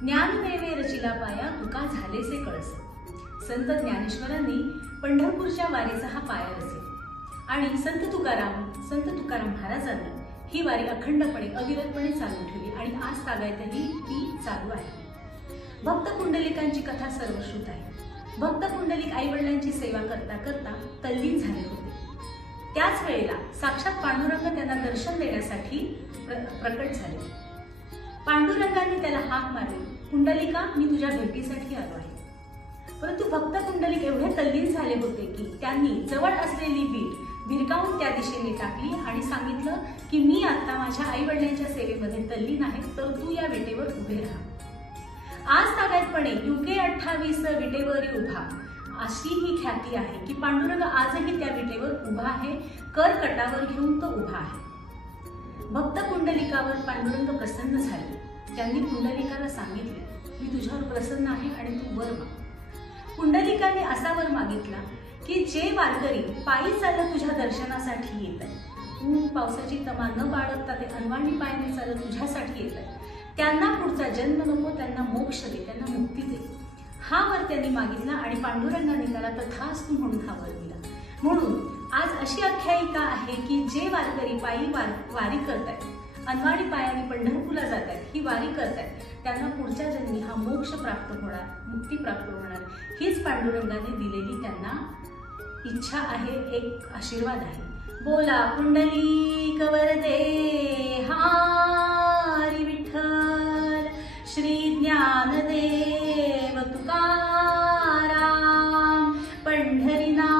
ज्ञानदेवे रचिला पाया तुका झालेसे कळस। संत ज्ञानेश्वरांनी पंढरपूरच्या वारीचा हा पाया रचला आणि संत तुकाराम महाराजांनी ही वारी अखंडपणे अविरतपणे चालू ठेवली आणि आज तागायतही ती चालू आहे। भक्त पुंडलिकांची कथा सर्वश्रुत आहे। भक्त पुंडलिक आई वडिलांची सेवा करता करता तल्लीन झाले होते। त्याच वेळेला साक्षात पांडुरंग त्यांना दर्शन देण्यासाठी प्रकट झाले। पांडुरंगाने त्याला हाक मारली, पुंडलिका मी तुझ्या भेटीसाठी आलो आहे। परंतु भक्त पुंडलिक एवढे तल्लीन झाले होते की त्यांनी जवळ असलेली वीट भिरकावून त्या दिशेने टाकली आणि सांगितलं की मी आता माझ्या आई वडिलांच्या सेवेमध्ये तल्लीन आहे, तर तू या विटेवर उभे राहा। आज तागायतपणे UK 28 विटेवरी उभा अशी ही ख्याती आहे की पांडुरंग आजही त्या विटेवर उभा आहे, कर कटावर घेऊन तो उभा आहे। भक्त पुंडलिकावर पांडुरंग प्रसन्न झाले। त्यांनी पुंडलिकाला सांगितले मी तुझ्यावर प्रसन्न आहे आणि तू वर माग। पुंडलिकाने असा वर मागितला की जे वारकरी पायी चालत तुझ्या दर्शनासाठी येत आहेत, ऊन पावसाची तमा न बाळगता ते अनवाणी पायाने चालत तुझ्यासाठी येत आहेत, त्यांना पुढचा जन्म नको, त्यांना मोक्ष दे, त्यांना मुक्ती दे। हा वर त्यांनी मागितला आणि पांडुरंगाने त्याला तथास्तु म्हणून हा वर दिला। म्हणून आज अशी आख्यायिका आहे की जे वारकरी पायी वारी करतायत, अनवाणी पायाने पंढरपूरला जात आहेत, ही वारी करतायत, त्यांना पुढच्या जन्मी हा मोक्ष प्राप्त होणार, मुक्ती प्राप्त होणार, हीच पांडुरंगाने दिलेली त्यांना इच्छा आहे, एक आशीर्वाद आहे। बोला पुंडलिक वरदे हरी विठ्ठल, श्री ज्ञानदेव तुकाराम, पंढरीनाथ